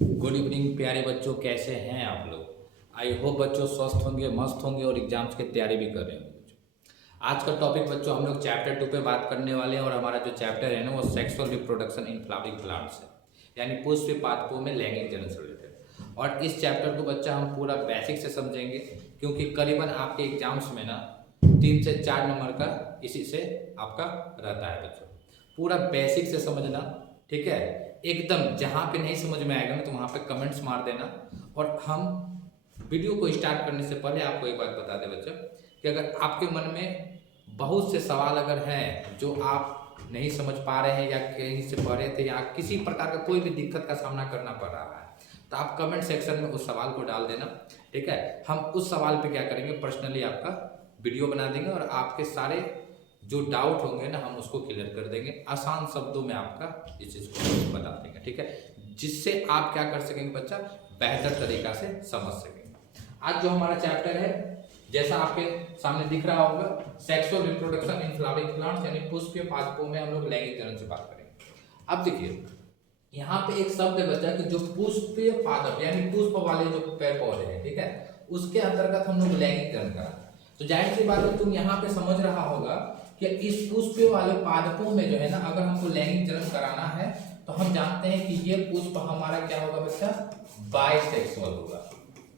Good evening प्यारे बच्चों, कैसे हैं आप लोग। आई होप बच्चों स्वस्थ होंगे, मस्त होंगे और एग्जाम्स की तैयारी भी कर रहे होंगे बच्चों। आज का टॉपिक बच्चों हम लोग चैप्टर 2 पे बात करने वाले हैं और हमारा जो चैप्टर है ना वो sexual reproduction in flowering plants है, यानी पुष्प पादपों में लैंगिक जनन से रिलेटेड। और इस चैप्टर को बच्चा हम पूरा बेसिक से समझेंगे, क्योंकि करीबन आपके एग्जाम्स में ना 3 से 4 नंबर का इसी से आपका रहता है बच्चों। पूरा बेसिक से समझना, ठीक है। एकदम जहाँ पे नहीं समझ में आएगा ना तो वहाँ पे कमेंट्स मार देना। और हम वीडियो को स्टार्ट करने से पहले आपको एक बात बता दें बच्चों कि अगर आपके मन में बहुत से सवाल अगर हैं जो आप नहीं समझ पा रहे हैं या कहीं से पढ़ रहे थे या किसी प्रकार का कोई भी दिक्कत का सामना करना पड़ रहा है, तो आप कमेंट सेक्शन में उस सवाल को डाल देना, ठीक है। हम उस सवाल पे क्या करेंगे, पर्सनली आपका वीडियो बना देंगे और आपके सारे जो डाउट होंगे ना हम उसको क्लियर कर देंगे, आसान शब्दों में आपका इस चीज़ को बता देंगे, ठीक है। जिससे आप क्या कर सकेंगे बच्चा, बेहतर तरीका से समझ सकेंगे। आज जो हमारा चैप्टर है, जैसा आपके सामने दिख रहा होगा, sexual reproduction in flowering plants, यानी पुष्पीय पादपों में हम लोग लैंगिक जनन से बात करेंगे। अब देखिए यहाँ पे एक शब्द है बच्चा कि जो पुष्पीय पादप यानी पुष्प वाले जो पेड़ पौधे हैं, ठीक है, उसके अंतर्गत हम लोग लैंगिक जनन कराते हैं। तो जाहिर सी बात है तुम यहाँ पे समझ रहा होगा कि इस पुष्प वाले पादपों में जो है ना अगर हमको लैंगिक जनन कराना है तो हम जानते हैं कि ये पुष्प हमारा क्या होगा बच्चा, बाइसेक्सुअल होगा,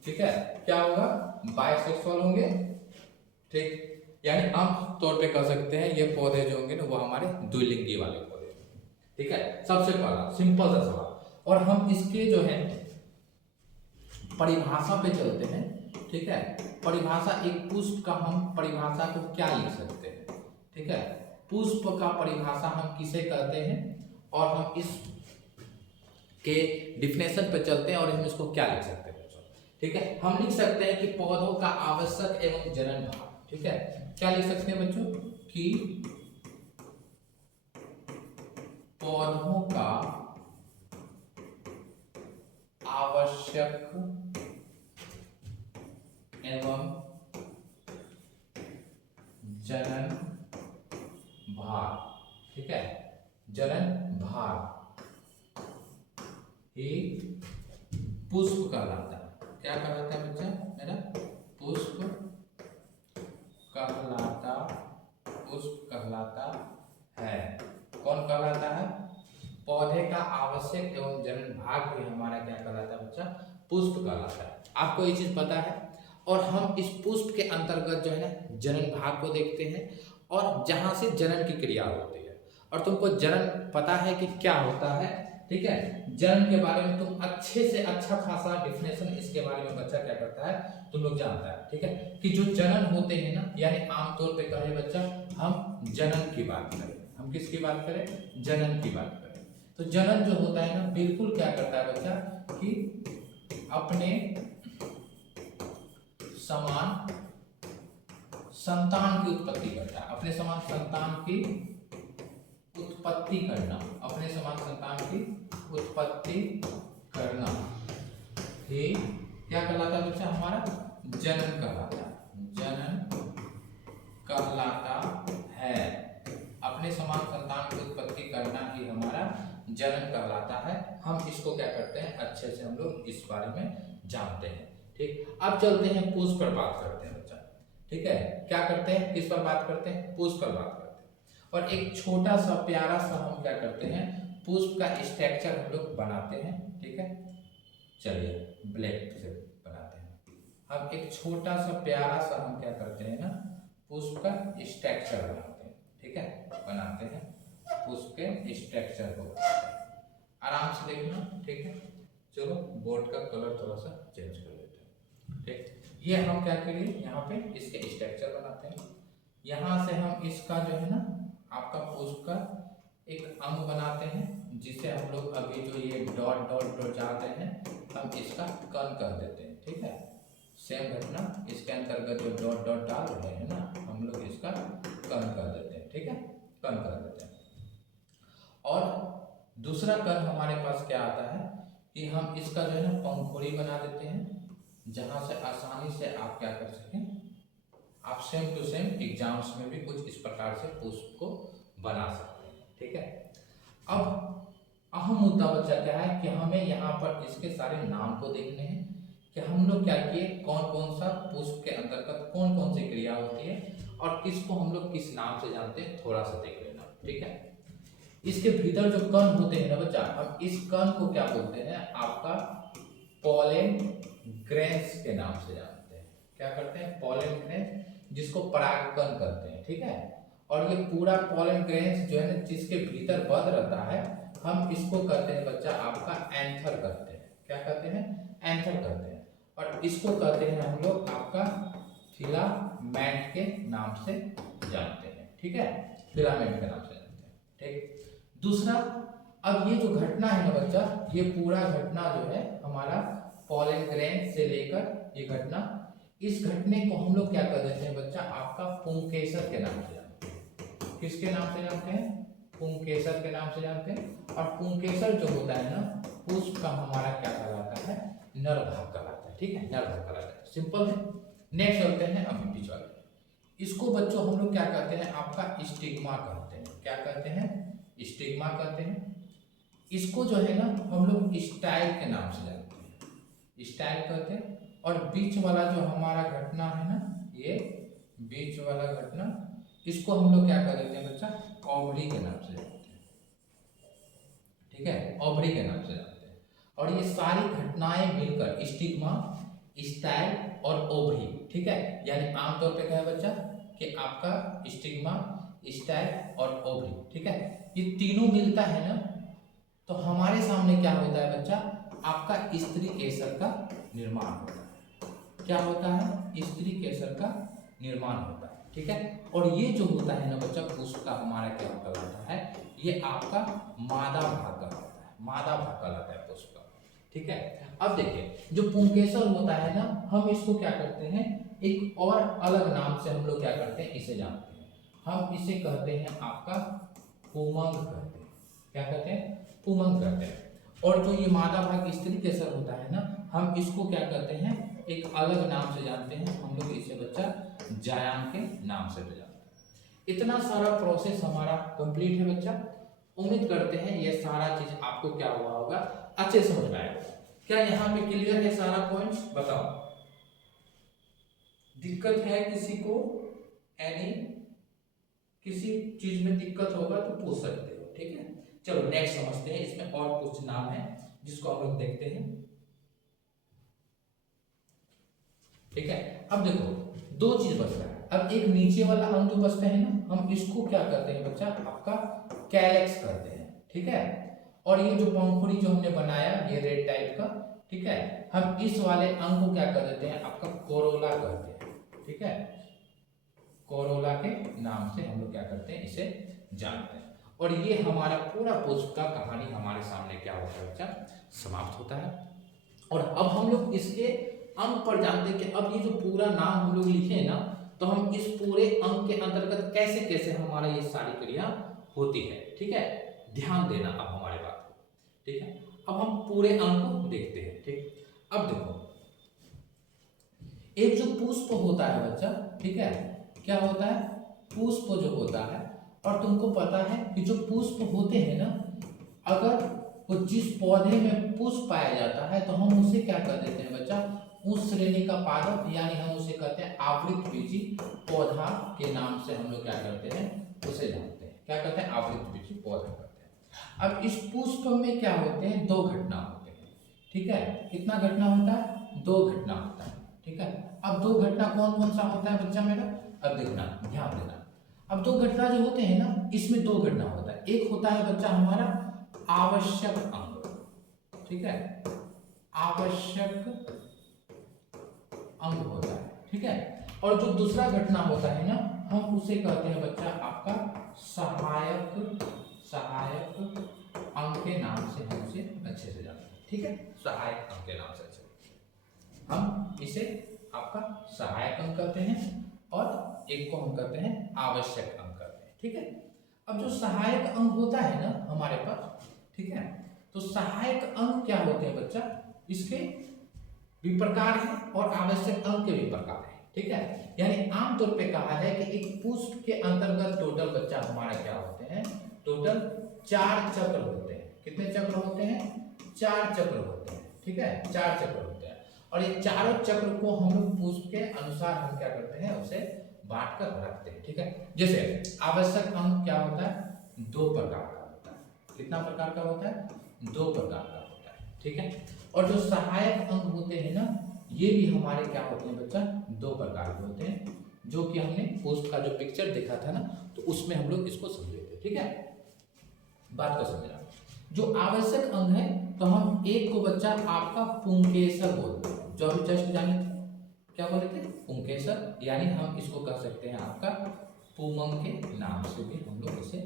ठीक है। क्या होगा, बाइसेक्सुअल होंगे, ठीक। यानी आम तौर पे कह सकते हैं ये पौधे जो होंगे ना वो हमारे द्विलिंगी वाले पौधे होंगे, ठीक है। सबसे पहला सिंपल सा सवाल, और हम इसके जो है परिभाषा पे चलते हैं, ठीक है। परिभाषा, एक पुष्प का हम परिभाषा को क्या लिख सकते हैं, ठीक है। पुष्प का परिभाषा हम किसे कहते हैं और हम इस के डिफिनेशन पे चलते हैं और हम इसको क्या लिख सकते हैं बच्चों, ठीक है। हम लिख सकते हैं कि पौधों का आवश्यक एवं जनन भाग, ठीक है। क्या लिख सकते हैं बच्चों कि पौधों का आवश्यक एवं जनन भाग, ठीक है। जनन भाग ही पुष्प कहलाता है। क्या कहलाता है बच्चा मेरा, पुष्प कहलाता, पुष्प कहलाता है। कौन कहलाता है, पौधे का आवश्यक एवं जनन भाग भी हमारा क्या कहलाता है बच्चा, पुष्प कहलाता है। आपको ये चीज पता है। और हम इस पुष्प के अंतर्गत जो है ना जनन भाग को देखते हैं और जहां से जनन की क्रिया होती है। और तुमको जनन पता है कि क्या होता है, ठीक है। जनन के बारे में तुम अच्छे से अच्छा खासा डिफिनेशन इसके बारे में बच्चा क्या करता है, तुम लोग जानता है, ठीक है। कि जो जनन होते हैं ना, यानी आमतौर पे कहे बच्चा हम जनन की बात करें, हम किसकी बात करें, जनन की बात करें। तो जनन जो होता है ना बिल्कुल क्या करता है बच्चा कि अपने समान संतान की उत्पत्ति करता है, अपने समान संतान की उत्पत्ति करना, अपने समान संतान की उत्पत्ति करना ही क्या कहलाता है बच्चा, हमारा जनन कहलाता है, जनन कहलाता है। अपने समान संतान की उत्पत्ति करना ही हमारा जनन कहलाता है। हम इसको क्या करते हैं, अच्छे से हम लोग इस बारे में जानते हैं, ठीक। अब चलते हैं पुष्प पर बात करते हैं बच्चा, ठीक है। क्या करते हैं, किस पर बात करते हैं, पुष्प पर बात करते हैं। और एक छोटा सा प्यारा सा हम क्या करते हैं, पुष्प का स्ट्रक्चर हम लोग बनाते हैं, ठीक है। चलिए ब्लैक से बनाते हैं। अब एक छोटा सा प्यारा सा हम क्या करते हैं ना, पुष्प का स्ट्रक्चर बनाते हैं, ठीक है। बनाते हैं पुष्प के स्ट्रक्चर को, आराम से देखना, ठीक है। चलो बोर्ड का कलर थोड़ा सा चेंज कर लेते हैं, ठीक। ये हम क्या करेंगे, यहाँ पे इसके स्ट्रक्चर बनाते हैं। यहाँ से हम इसका जो है ना आपका पुष्प का एक अंग बनाते हैं, जिसे हम लोग अभी जो ये डॉट डॉट डॉट जा रहे हैं हम इसका कण कर देते हैं, ठीक है। सेम घटना इसके अंतर्गत जो डॉट डॉट डाल रहे हैं ना हम लोग इसका कण कर देते हैं, ठीक है, कण कर देते हैं। और दूसरा कण हमारे पास क्या आता है कि हम इसका जो है ना पंखुड़ी बना देते हैं, जहां से आसानी से आप क्या कर सकें, आप सेम टू सेम एग्जाम्स में भी कुछ इस प्रकार से पुष्प को बना सकते हैं, ठीक है। अब अहम मुद्दा बच्चा क्या है कि हमें यहाँ पर इसके सारे नाम को देखने हैं कि हम लोग क्या किए, कौन कौन सा पुष्प के अंतर्गत कौन कौन सी क्रिया होती है और किसको हम लोग किस नाम से जानते हैं, थोड़ा सा देख लेना। ठीक है, इसके भीतर जो कण होते हैं ना बच्चा, हम इस कण को क्या बोलते हैं, आपका पॉलन ग्रेन्स के नाम से जानते हैं। क्या करते हैं, पॉलन ग्रेन्स, जिसको परागकण कहते हैं। ठीक है, और ये पूरा पॉलन ग्रेन्स जो है ना, जिसके भीतर बंद रहता है, हम इसको कहते हैं बच्चा आपका एंथर कहते हैं। क्या कहते हैं, एंथर कहते हैं। और इसको कहते हैं हम लोग आपका फिलामेंट के नाम से जानते हैं। ठीक है, फिलामेंट के नाम से जानते हैं। ठीक, दूसरा, अब ये जो घटना है ना बच्चा, ये पूरा घटना जो है हमारा पॉलन ग्रेन से लेकर ये घटना, इस घटने को हम लोग क्या कर देते हैं बच्चा, आपका पुंकेसर के नाम से जानते हैं। किसके नाम से जानते हैं, पुंकेसर के नाम से जानते हैं। और पुंकेसर जो होता है ना, पुष्प का हमारा क्या कहलाता है, नर भाग कहलाता है। ठीक है, नर भाग कहलाता है। सिंपल है। नेक्स्ट चलते हैं अभी बीच वाले, इसको बच्चों हम लोग क्या कहते हैं, आपका स्टिग्मा कहते हैं। क्या कहते हैं, स्टिग्मा कहते हैं। इसको जो है ना हम लोग स्टाइल के नाम से जानते हैं, स्टाइल कहते हैं। और बीच वाला जो हमारा घटना है ना, ये बीच वाला घटना, इसको हम लोग क्या कर देते हैं बच्चा, ओवरी के नाम से जानते हैं। ठीक है, ओवरी के नाम से जानते हैं। और ये सारी घटनाएं मिलकर स्टिग्मा, स्टाइल और ओवरी, ठीक है, यानी आमतौर पे क्या है बच्चा कि आपका स्टिग्मा, स्टाइल और ओवरी, ठीक है, ये तीनों मिलता है ना, तो हमारे सामने क्या होता है बच्चा, आपका स्त्री केसर का निर्माण होता है। क्या होता है, स्त्री केसर का निर्माण होता है। ठीक है, और ये जो होता है ना बच्चा, पुष्प का हमारा क्या कहलाता है, ये आपका मादा भाग कहलाता है। मादा भाग कहलाता है पुष्प का। ठीक है, अब देखिए जो पुंकेसर होता है ना, हम इसको क्या करते हैं, एक और अलग नाम से हम लोग क्या करते हैं, इसे जानते हैं। हम इसे कहते हैं आपका पुमंग कहते हैं। क्या कहते हैं, पुमंग कहते हैं। और जो ये मादा भाग स्त्री केसर होता है ना, हम इसको क्या कहते हैं, एक अलग नाम से जानते हैं। हम लोग इसे बच्चा जायांग के नाम से जानते हैं। इतना सारा प्रोसेस हमारा कंप्लीट है बच्चा। उम्मीद करते हैं ये सारा चीज आपको क्या हुआ होगा, अच्छे समझ में आएगा। क्या यहाँ पे क्लियर है सारा पॉइंट्स, बताओ, दिक्कत है किसी को, एनी किसी चीज में दिक्कत होगा तो पूछ सकते हो। ठीक है, चलो नेक्स्ट समझते हैं। इसमें और कुछ नाम है जिसको हम लोग देखते हैं। ठीक है, अब देखो दो चीज बच रहा है। अब एक नीचे वाला अंग जो बचता है ना, हम इसको क्या करते हैं बच्चा, आपका कैलेक्स करते हैं। ठीक है, और ये जो पंखुड़ी जो हमने बनाया, ये रेड टाइप का, ठीक है, हम इस वाले अंग को क्या कर देते हैं, आपका कोरोला कहते हैं। ठीक है, कोरोला के नाम से हम लोग क्या करते हैं, इसे जानते हैं। और ये हमारा पूरा पुष्प का कहानी हमारे सामने क्या होता है बच्चा, समाप्त होता है। और अब हम लोग इसके अंग पर जानते हैं कि अब ये जो पूरा नाम हम लोग लिखे हैं ना, तो हम इस पूरे अंग के अंतर्गत कैसे कैसे हमारा ये सारी क्रिया होती है। ठीक है, ध्यान देना अब हमारे बात को। ठीक है, अब हम पूरे अंग को देखते हैं। ठीक, अब देखो एक जो पुष्प होता है बच्चा, ठीक है, क्या होता है, पुष्प जो होता है, और तुमको पता है कि जो पुष्प होते हैं ना, अगर वो जिस पौधे में पुष्प पाया जाता है तो हम उसे क्या कर देते हैं बच्चा, उस श्रेणी का पादप, यानी हम उसे कहते हैं आवृत बीजी पौधा के नाम से हम लोग क्या करते हैं, उसे जानते हैं। क्या कहते हैं, आवृत बीजी पौधा करते हैं। अब इस पुष्प में क्या होते हैं, दो घटना होते हैं। ठीक है, कितना घटना होता है, दो घटना होता है। ठीक है, अब दो घटना कौन कौन सा होता है बच्चा मेरा, अब देखना, ध्यान देना। अब दो घटना जो होते हैं ना, इसमें दो घटना होता है। एक होता है बच्चा हमारा आवश्यक अंग, ठीक है, आवश्यक अंग होता है। ठीक है, और जो दूसरा घटना होता है ना, हम उसे कहते हैं बच्चा आपका सहायक अंग के नाम से हम उसे अच्छे से जानते हैं। ठीक है, सहायक अंग के नाम से अच्छे हम इसे आपका सहायक अंग कहते हैं, और एक को हम कहते हैं आवश्यक अंग कहते हैं। ठीक है, अब जो सहायक अंग होता है ना हमारे पास, ठीक है, तो सहायक अंग क्या होते हैं बच्चा, इसके भी प्रकार है और आवश्यक अंग के भी प्रकार है। ठीक है, यानी आमतौर पे कहा जाए कि एक पुष्प के अंतर्गत टोटल बच्चा हमारा क्या होते हैं, टोटल 4 चक्र होते हैं। कितने चक्र होते हैं? 4 चक्र होते हैं, ठीक है, 4 चक्र होते हैं। और ये चारों चक्र को हम लोग पुष्प के अनुसार हम क्या करते हैं, उसे बांट कर रखते हैं, ठीक है। जैसे आवश्यक अंक क्या होता है? 2 प्रकार का होता है। कितना प्रकार का होता है? 2 प्रकार का होता है, ठीक है। और जो सहायक अंक होते हैं ना, ये भी हमारे क्या होते हैं बच्चा? 2 प्रकार के होते हैं, जो कि हमने पुष्प का जो पिक्चर देखा था ना, तो उसमें हम लोग इसको समझे थे, ठीक है। बात को समझना, जो आवश्यक अंग है तो हम एक को बच्चा आपका पुंकेसर बोलते हैं, जो अभी जस्ट जाने थे, क्या बोले थे? पुंकेसर, यानी हम इसको कह सकते हैं आपका पुमंग के नाम से भी हम लोग इसे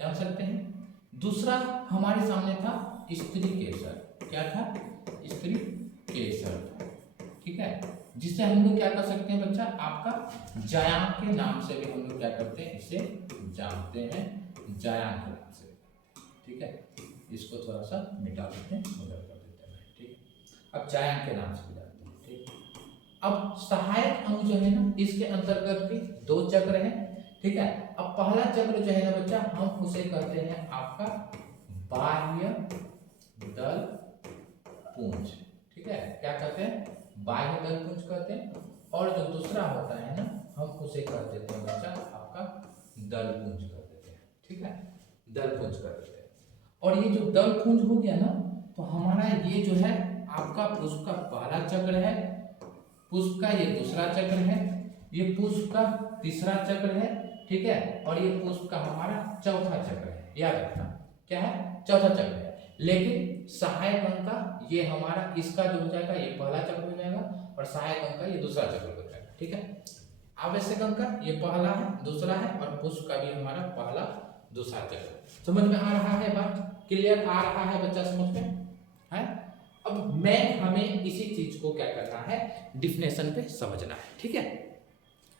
जान सकते हैं। दूसरा हमारे सामने था स्त्री केसर। क्या था? स्त्री केसर था, ठीक है, जिसे हम लोग क्या कर सकते हैं बच्चा? आपका जायांग के नाम से भी हम लोग क्या करते हैं, इसे जानते हैं, जायांग के नाम से, ठीक है। इसको थोड़ा सा मिटा देते हैं, उधर कर देते हैं, ठीक है। अब जायांग के नाम से भी जानते हैं, ठीक। अब सहायक अंग जो है ना, इसके अंतर्गत भी 2 चक्र हैं, ठीक है। अब पहला चक्र जो है ना बच्चा, हम उसे कहते हैं आपका बाह्य दल पुंज, ठीक है। क्या कहते हैं? बाह्य दल पुंज कहते हैं। और जो दूसरा होता है ना, हम उसे कह देते हैं बच्चा आपका दल पुंज कर देते हैं, ठीक है, दल पुंज कर देते हैं। और ये जो दल पुंज हो गया ना, तो हमारा ये जो है आपका पुष्प का पहला चक्र है, पुष्प का ये दूसरा चक्र है, ये पुष्प का तीसरा चक्र है, ठीक है। और ये पुष्प का हमारा चौथा चक्र है। याद रखना, क्या है? चौथा चक्र है। लेकिन सहायक अंग का ये हमारा, इसका जो हो जाएगा ये पहला चक्र हो जाएगा, और सहायक अंग का ये दूसरा चक्र हो जाएगा, ठीक है। आवश्यक अंग का ये पहला है, दूसरा है, और पुष्प का भी हमारा पहला दूसरा चक्र। समझ में आ रहा है? बात क्लियर आ रहा है बच्चा? समझ में है? अब मैं हमें इसी चीज को क्या करना है, डिफिनेशन पे समझना है, ठीक है।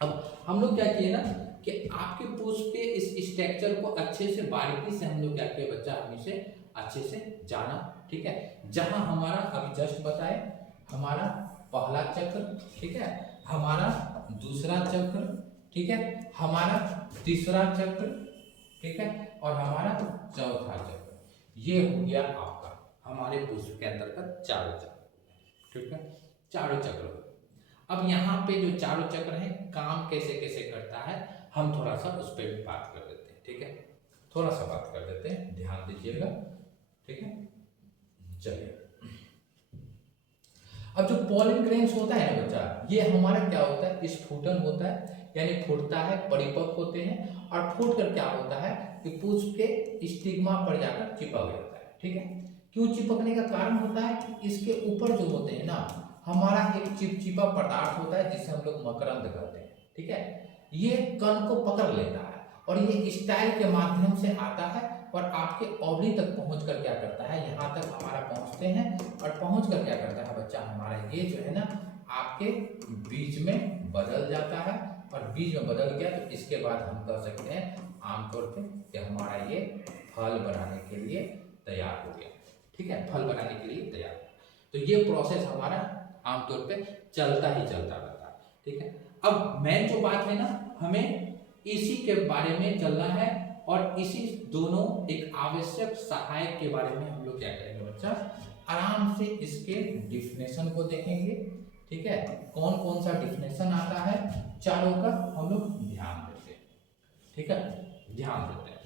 अब हम लोग क्या किए ना, कि आपके पुष्प के इस स्ट्रक्चर को अच्छे से बारीकी से हम लोग क्या किए बच्चा, हम इसे अच्छे से जाना, ठीक है। जहां हमारा अभी जस्ट बताए, हमारा पहला चक्र, ठीक है, हमारा दूसरा चक्र, ठीक है, हमारा तीसरा चक्र, ठीक है, और हमारा चौथा चक्र, ये हो गया आपका हमारे पुष्प के अंतर्गत चारों चक्र, ठीक है, चारों चक्र। अब यहाँ पे जो चारों चक्र हैं, काम कैसे कैसे करता है, हम थोड़ा सा उस पर भी बात कर देते हैं, ठीक है, थोड़ा सा बात कर देते हैं, ध्यान दीजिएगा, ठीक है। चलिए, अब जो पॉलन ग्रेन्स होता है ना बच्चा, ये हमारा क्या होता है, स्फुटन होता है, यानी फूटता है, परिपक्व होते हैं, और फूट कर क्या होता है कि पुष्प के स्टिग्मा पर जाकर चिपक जाता है, ठीक है। क्यों चिपकने का कारण होता है कि इसके ऊपर जो होते हैं ना, हमारा एक चिपचिपा पदार्थ होता है, जिसे हम लोग मकरंद कहते हैं, ठीक है। ये कण को पकड़ लेता है, और ये स्टाइल के माध्यम से आता है, और आपके ओवरी तक पहुंच कर क्या करता है, यहाँ तक हमारा पहुंचते हैं, और पहुंच कर क्या करता है बच्चा, हमारा ये जो है ना आपके बीज में बदल जाता है, और बीज में बदल गया तो इसके बाद हम कह सकते हैं आमतौर पे कि हमारा ये फल बनाने के लिए तैयार हो गया, ठीक है, फल बनाने के लिए तैयार। तो ये प्रोसेस हमारा आमतौर पे चलता ही चलता रहता है, ठीक है। अब मेन जो बात है ना, हमें इसी के बारे में चलना है, और इसी दोनों एक आवश्यक सहायक के बारे में हम लोग क्या करेंगे बच्चा, आराम से इसके डिफिनेशन को देखेंगे, ठीक है। कौन कौन सा डिफिनेशन आता है चारों का, हम लोग ध्यान देते हैं, ठीक है, ध्यान देते हैं,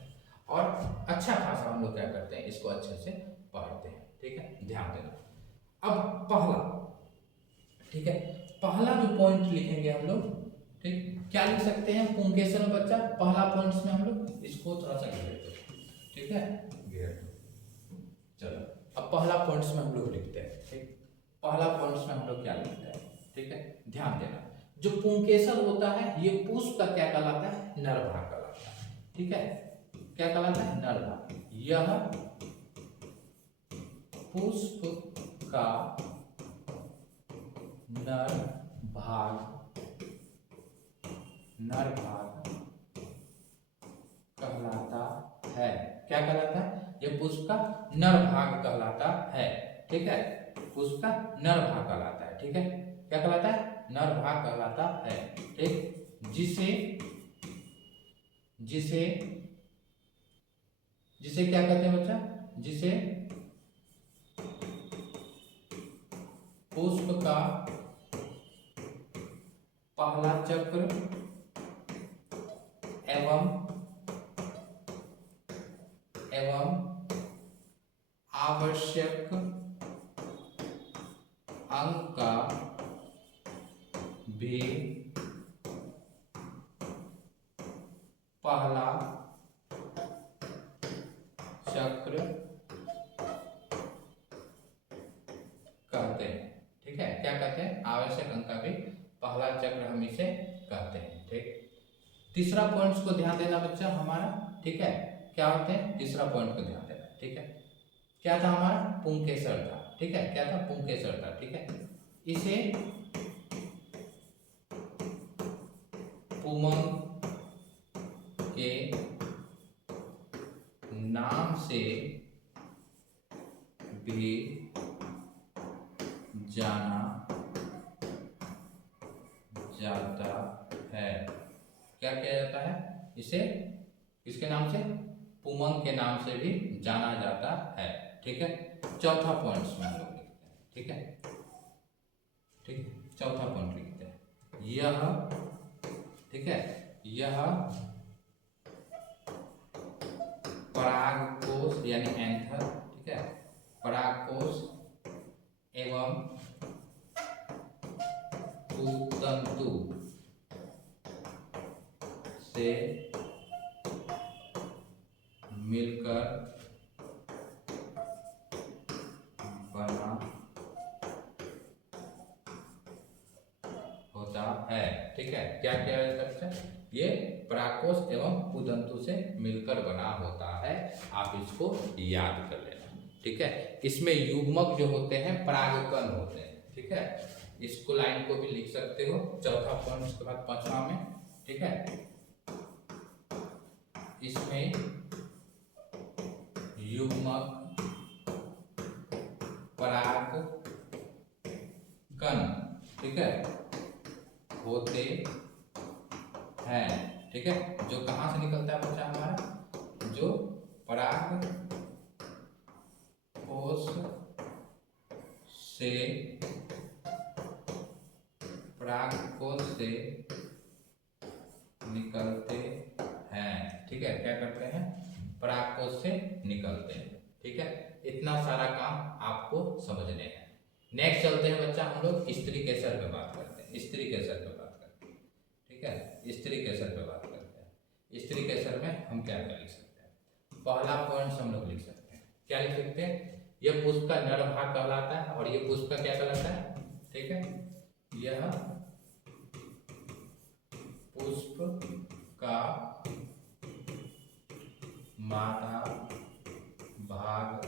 और अच्छा खासा हम लोग क्या करते हैं, इसको अच्छे से पढ़ते हैं, ठीक है, ध्यान देना। अब पहला, ठीक है, पहला जो पॉइंट लिखेंगे हम लोग, ठीक, क्या लिख सकते हैं पुंकेसर में बच्चा, पहला पॉइंट में हम लोग इसको थोड़ा सा घेर दो, ठीक है, घेर दो। चलो, अब पहला पॉइंट्स में हम लोग लिखते हैं, ठीक, पहला पॉइंट्स में हम लोग क्या लिखते हैं, ठीक है, ध्यान देना। जो पुंकेसर होता है, ये पुष्प का क्या कहलाता है, नर भाग कहलाता है, ठीक है, क्या कहलाता है, नर भाग। यह पुष्प का नर भाग कहलाता है। क्या कहलाता है, यह पुष्प का नर भाग कहलाता है, ठीक है, पुष्प का नर भाग कहलाता है, ठीक है, क्या कहलाता है, नर भाग कहलाता है, ठीक, जिसे जिसे क्या कहते हैं बच्चा, जिसे पुष्प का पहला चक्र एवं आवश्यक अंक का भी पहला चक्र कहते हैं। ठीक है, क्या कहते हैं, आवश्यक अंक का भी पहला चक्र हम इसे कहते हैं। ठीक, तीसरा पॉइंट्स को ध्यान देना बच्चा हमारा। ठीक है, क्या होते हैं, तीसरा पॉइंट को ध्यान देना। ठीक है, क्या था हमारा, पुंकेसर था। ठीक है, क्या था, पुंकेसर था। ठीक है, इसे पुमंग के नाम से भी जाना जाता है। क्या किया जाता है, इसे किसके नाम से, पुमंग के नाम से भी जाना जाता है। ठीक है, चौथा पॉइंट में हम लोग लिखते हैं। ठीक है, ठीक, चौथा पॉइंट लिखते हैं, यह, ठीक है, यह परागकोश यानी एंथर, ठीक है, परागकोश एवं तंतु से मिलकर बना होता है। ठीक है, क्या किया जा सकता है, ये परागकोश एवं उदंतु से मिलकर बना होता है। आप इसको याद कर लेना। ठीक है, इसमें युग्मक जो होते हैं परागकण होते हैं। ठीक है, इसको लाइन को भी लिख सकते हो, चौथा पॉइंट उसके बाद पांचवा में। ठीक है, इसमें युग्मक परागकण, ठीक है, होते हैं। ठीक है, जो कहां से निकलता है बच्चा हमारा, जो पराग कोश से, परागकोश से निकलते हैं। ठीक है, क्या करते हैं, परागकोश से निकलते हैं। ठीक है, इतना सारा काम आपको समझने हैं। नेक्स्ट चलते हैं बच्चा, हम लोग स्त्री केसर पे बात करते हैं। स्त्री केसर पे बात करते हैं। ठीक है, स्त्री केसर पे बात करते हैं। स्त्री केसर में हम क्या क्या लिख सकते हैं, पहला पॉइंट हम लोग लिख सकते हैं, क्या लिख सकते हैं, यह पुष्प का नर भाग कहलाता है और यह पुष्प का क्या कहलाता है। ठीक है, यह पुष्प का मादा भाग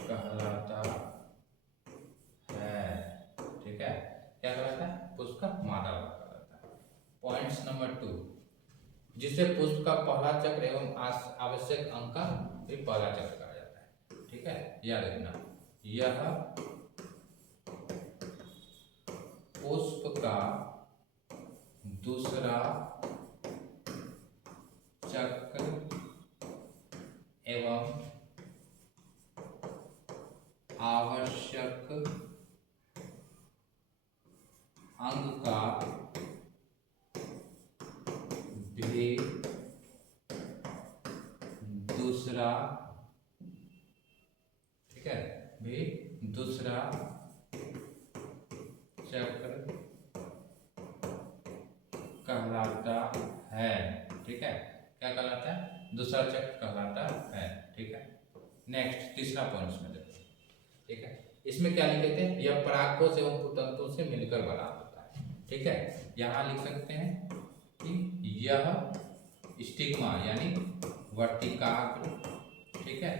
कहलाता है। ठीक है, क्या कहलाता है, पुष्प का मादा भाग कहलाता है। पॉइंट्स नंबर 2, जिसे पुष्प का पहला चक्र एवं आवश्यक अंक का भी पहला चक्र कहा जाता है। ठीक है, याद रखना, यह पुष्प का दूसरा चक्र एवं आवश्यक अंग का भी दूसरा, ठीक है, भी दूसरा चक्र कहलाता है। ठीक है, क्या कहलाता है, दूसरा चक्र कहलाता है। ठीक है, नेक्स्ट तीसरा पॉइंट में देखो। ठीक है, इसमें क्या लिखे थे, यह परागकोश एवं पुतंतु से मिलकर बना होता है। ठीक है, यहां लिख सकते हैं कि यह स्टिग्मा यानी वर्तिकाग्र, ठीक है,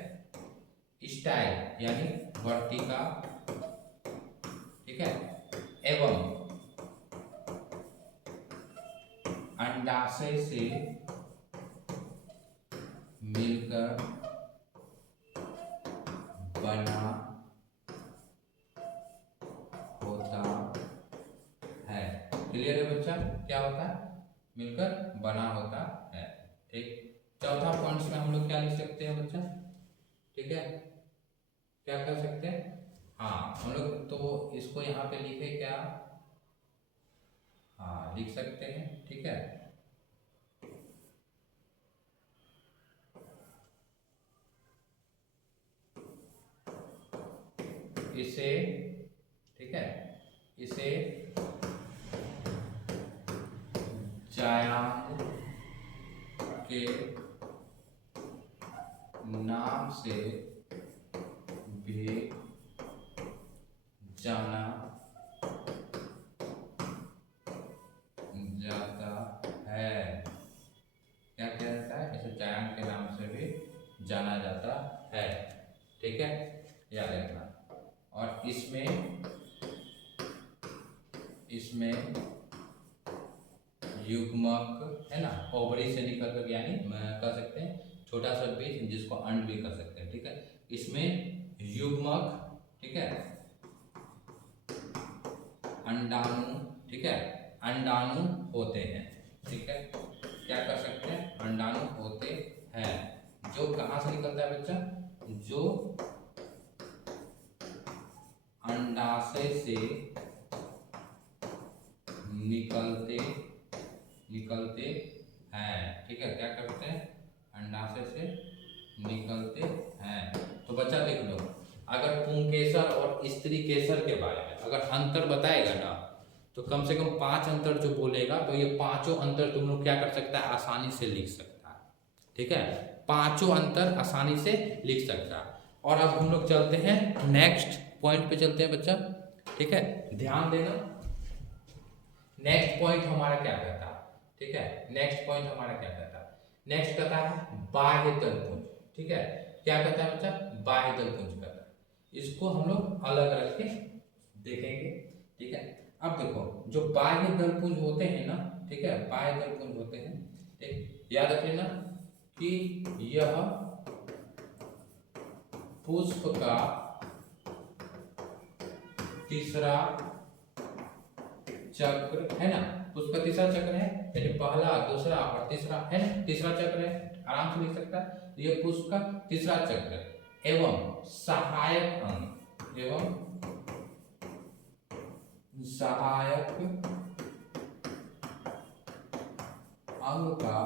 स्टाइल यानी वर्तिका, ठीक है, एवं अंडाशय से मिलकर बना होता है। क्लियर है बच्चा, क्या होता है, मिलकर बना होता है। ठीक, चौथा पॉइंट्स में हम लोग क्या लिख सकते हैं बच्चा, ठीक है, क्या कर सकते हैं, हाँ हम लोग तो इसको यहाँ पे लिखे क्या, हाँ लिख सकते हैं, ठीक है। इसे, ठीक है, इसे जायांग के नाम से भी जाना जाता है। क्या कहता है, इसे जायांग के नाम से भी जाना जाता है, ठीक है, याद रखना। और इसमें युग्मक है ना, ओवरी से निकल कर, यानी कह सकते हैं छोटा सा बीज जिसको अंड भी कर सकते हैं, ठीक है। इसमें युग्मक, ठीक है, अंडाणु, ठीक है, अंडाणु होते हैं, ठीक है, क्या कर सकते हैं, अंडाणु होते हैं, जो कहाँ से निकलता है बच्चा, जो अंडाशय से निकलते हैं, ठीक है, क्या करते हैं, अंडाशय से निकलते हैं। तो बच्चा देख लो, अगर पुंकेसर और स्त्री केसर के बारे में अगर अंतर बताएगा ना, तो कम से कम 5 अंतर जो बोलेगा, तो ये पांचों अंतर तुम लोग क्या कर सकता है, आसानी से लिख सकता है, ठीक है, पांचों अंतर आसानी से लिख सकता है। और अब हम लोग चलते हैं नेक्स्ट पॉइंट पे चलते हैं बच्चा, ठीक है, ध्यान देना। नेक्स्ट पॉइंट हमारा क्या कहता है, ठीक है, नेक्स्ट पॉइंट हमारा क्या कहता है, नेक्स्ट कहता है बाह्य दलपुंज, ठीक है, क्या कहता है बच्चा, बाह्य दलपुंज कहता है। इसको हम लोग अलग रख के देखेंगे, ठीक है। अब देखो, जो बाह्य दलपुंज होते हैं ना, ठीक है, बाह्य दलपुंज होते हैं, ठीक, याद रख लेना कि यह पुष्प का तीसरा चक्र है ना, पुष्प का तीसरा चक्र है, यानी पहला, दूसरा और तीसरा है ना, तीसरा चक्र है, आराम से लिख सकता है। यह पुष्प का तीसरा चक्र एवं सहायक अंग, एवं सहायक अंग का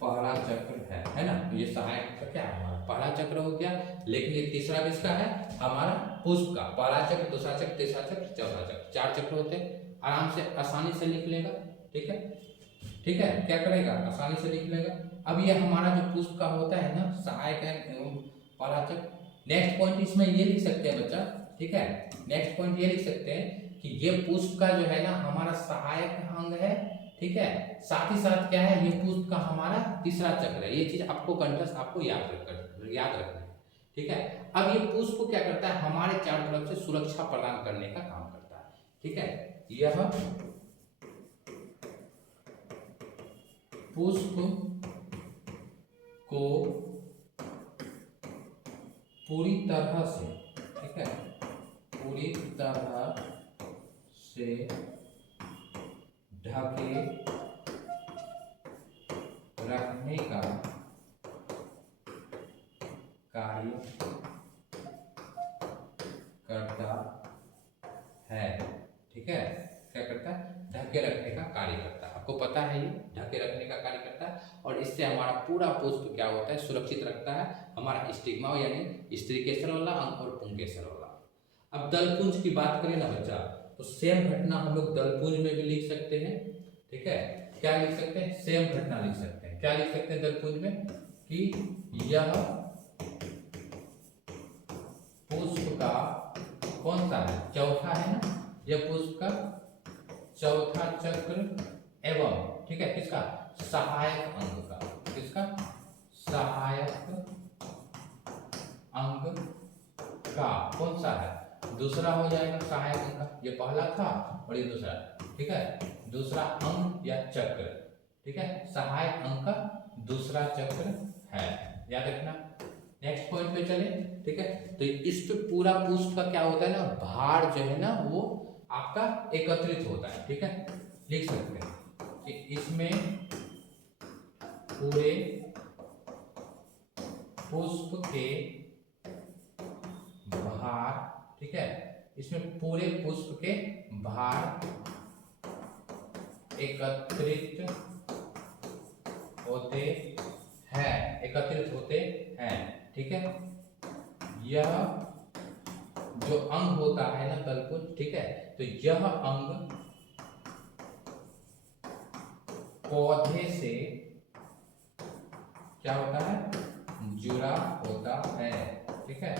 पहला चक्र है ना, ये सहायक का क्या है, हमारा पहला चक्र हो गया, लेकिन ये तीसरा किसका है, हमारा पुष्प का, पहला चक्र, दूसरा चक्र, तीसरा चक्र, चौथा चक्र, 4 चक्र होते हैं, आराम से आसानी से लिख लेगा, ठीक है, ठीक है, क्या करेगा, आसानी से लिख लेगा। अब ये हमारा जो पुष्प का होता है ना, सहायक एवं पहला चक्र। नेक्स्ट पॉइंट इसमें ये लिख सकते हैं बच्चा, ठीक है, नेक्स्ट पॉइंट ये लिख सकते हैं कि ये पुष्प का जो है ना हमारा सहायक अंग है, ठीक है, साथ ही साथ क्या है, ये पुष्प का हमारा तीसरा चक्र है। ये चीज आपको कंठस्थ, आपको याद रखना है, ठीक है। अब ये पुष्प क्या करता है, हमारे चारों तरफ से सुरक्षा प्रदान करने का काम करता है, ठीक है। यह पुष्प को पूरी तरह से, ठीक है, पूरी तरह से ढके रखने का कार्य करता है, ठीक है, क्या करता है, ढके रखने का कार्य करता है। आपको पता है ये ढके रखने का कार्य करता है, और इससे हमारा पूरा पुष्प क्या होता है, सुरक्षित रखता है, हमारा स्टिग्मा यानी स्त्रीकेसर वाला अंग और पुंकेसर वाला। अब दलपुंज की बात करें ना बच्चा, तो सेम घटना हम लोग दलपुंज में भी लिख सकते हैं, ठीक है, क्या लिख सकते हैं, सेम घटना लिख सकते हैं, क्या लिख सकते हैं दलपुंज में, कि यह पुष्प का कौन सा है, चौथा है ना, यह पुष्प का चौथा चक्र एवं, ठीक है, किसका, सहायक अंग का, किसका, सहायक अंग का कौन सा है, दूसरा हो जाएगा सहायक अंग का, ये पहला था और ये दूसरा, ठीक है, दूसरा अंग या चक्र, ठीक है, सहायक अंग का दूसरा चक्र है, याद रखना। नेक्स्ट पॉइंट पे चले, ठीक है, तो इस पे पूरा पुष्प का क्या होता है ना, भार जो है ना वो आपका एकत्रित होता है, ठीक है, लिख सकते हैं, कि इसमें पूरे पुष्प के भार, ठीक है, इसमें पूरे पुष्प के भार एकत्रित होते हैं, ठीक है। यह जो अंग होता है ना तलपुंज, ठीक है, तो यह अंग पौधे से क्या होता है, जुड़ा होता है, ठीक है,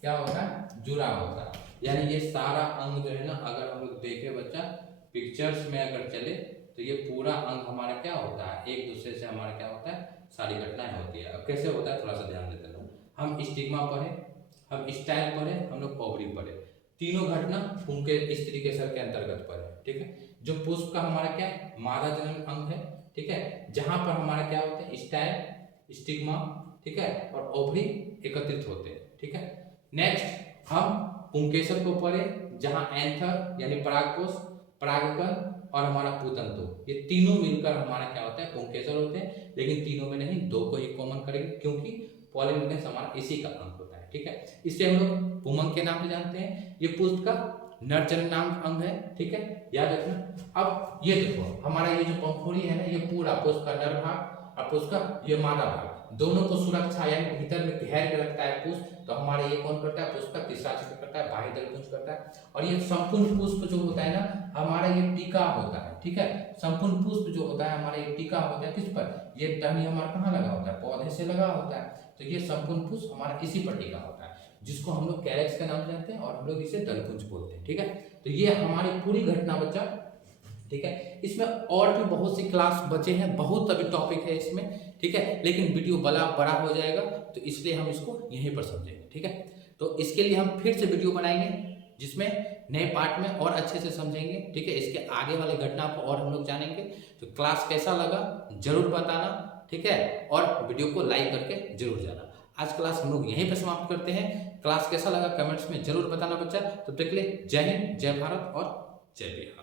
क्या होता है, जुड़ा होता है। यानी ये सारा अंग जो है ना, अगर हम लोग देखे बच्चा पिक्चर्स में अगर चले तो ये पूरा अंग हमारा क्या होता है, एक दूसरे से हमारा क्या होता है, सारी घटनाएं होती है। अब कैसे होता है थोड़ा सा ध्यान देते हैं। हम स्टिग्मा पढ़े, हम स्टाइल पढ़े, हम लोग ओवरी पढ़े, तीनों घटना उनके स्त्री के सर के अंतर्गत पढ़े, ठीक है। जो पुष्प का हमारा क्या मादा जनन अंग है, ठीक है, जहां पर हमारा क्या होता है, स्टाइल, स्टिग्मा, ठीक है, और ओवरी एकत्रित होते हैं, ठीक है। नेक्स्ट हम पुंकेसर को पढ़े, जहां एंथर यानी परागकोश, परागकण और हमारा पूतंतु, ये तीनों मिलकर हमारा क्या होता है, पुंकेसर होते हैं। लेकिन तीनों में नहीं, दो को ही कॉमन करेंगे, क्योंकि पॉलिनेशन हमारा इसी का अंग होता है, ठीक है। इसे हम लोग पुमंग के नाम से जानते हैं। ये पुष्प का नरचरण नाम अंग है, ठीक है, याद रखना। अब ये देखो हमारा ये जो पंखुड़ी है ना, ये पूरा पुष्प का नर भाग और पुष्प का ये मादा भाग, दोनों को सुरक्षा यानी भीतर में घेर के रखता है पुष्प। तो हमारे ये कौन करता है, पुष्प का तीसरा क्षेत्र करता है, बाह्य दलपुंज करता है। और ये संपूर्ण पुष्प जो होता है ना हमारा, ये टीका होता है, ठीक है। संपूर्ण पुष्प जो होता है हमारा, ये टीका होता है किस पर, ये टहनी हमारा कहाँ लगा होता है, पौधे से लगा होता है। तो ये संपूर्ण पुष्प हमारा इसी पर टीका होता है, जिसको हम लोग कैरेक्स के नाम से जानते हैं और हम लोग इसे दलपुंज बोलते हैं, ठीक है। तो ये हमारी पूरी घटना बच्चा, ठीक है। इसमें और भी बहुत सी क्लास बचे हैं, बहुत अभी टॉपिक है इसमें, ठीक है, लेकिन वीडियो बड़ा हो जाएगा, तो इसलिए हम इसको यहीं पर समझेंगे, ठीक है। तो इसके लिए हम फिर से वीडियो बनाएंगे, जिसमें नए पार्ट में और अच्छे से समझेंगे, ठीक है। इसके आगे वाले घटना को और हम लोग जानेंगे। तो क्लास कैसा लगा जरूर बताना, ठीक है, और वीडियो को लाइक करके जरूर जाना। आज क्लास हम लोग यहीं पर समाप्त करते हैं। क्लास कैसा लगा कमेंट्स में जरूर बताना बच्चा। तो देख ले, जय हिंद, जय भारत और जय बिहार।